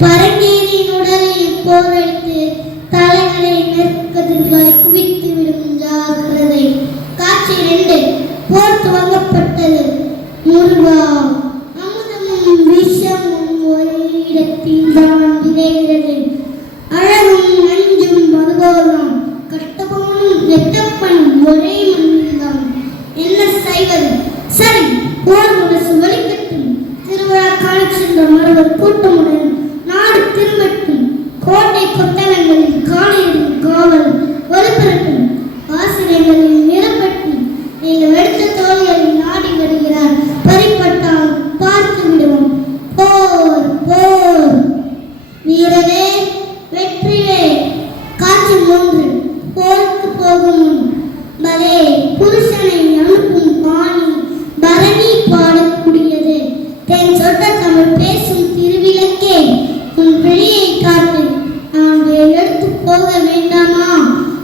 பரங்கேரியின் உடலில் போர் எடுத்து தலைகளை நெருக்கதிர்களை குவித்து விடும் ஜாக்கிரதை. காட்சி ரெண்டு போர் துவங்கப்பட்டது முருகா அமுதமும் விஷமும் ஒரே இடத்தில் தான் விளைகிறது அழகும் நஞ்சும் மதுபோலாம் கட்டபொம்மனும் எட்டப்பனும் ஒரே மண்ணில்தான் என்ன செய்வது சரி போர் முரசு வலிக்கட்டும் திருவிழா காண சென்ற மரவர் கூட்டமுடன் வீரரே வெற்றிலே காட்சி மூன்று போருக்கு போகும் முன் பலே புருஷனை அனுப்பும் பாணி பரணி பாடக்கூடியது. தென் சொட்ட தமிழ் பேசும் திருவிளக்கே. உன் பிழையை காட்டு நான் எடுத்து போக வேண்டாமா?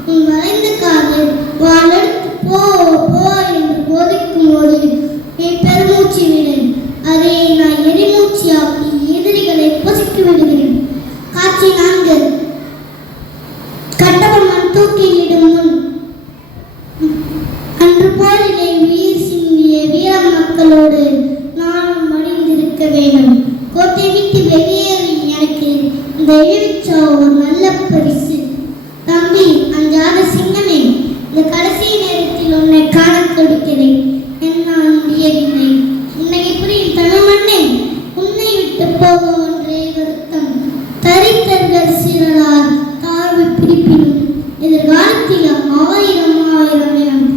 உன் வளைந்த காது வாழ்த்து எடுத்து போ போ என்று போதிக்கும் போது நான்கு கட்டபொம்மன் தூக்கிலிடும் முன். அன்று போரிலே உயிர் சிந்திய வீர மக்களோடு நானும் மடிந்திருக்க வேண்டும். கோட்டை விட்டு வெளியேறி எனக்கு இந்த எழுச்சா ஒரு நல்ல ആയിരം ആയിരം ഇനം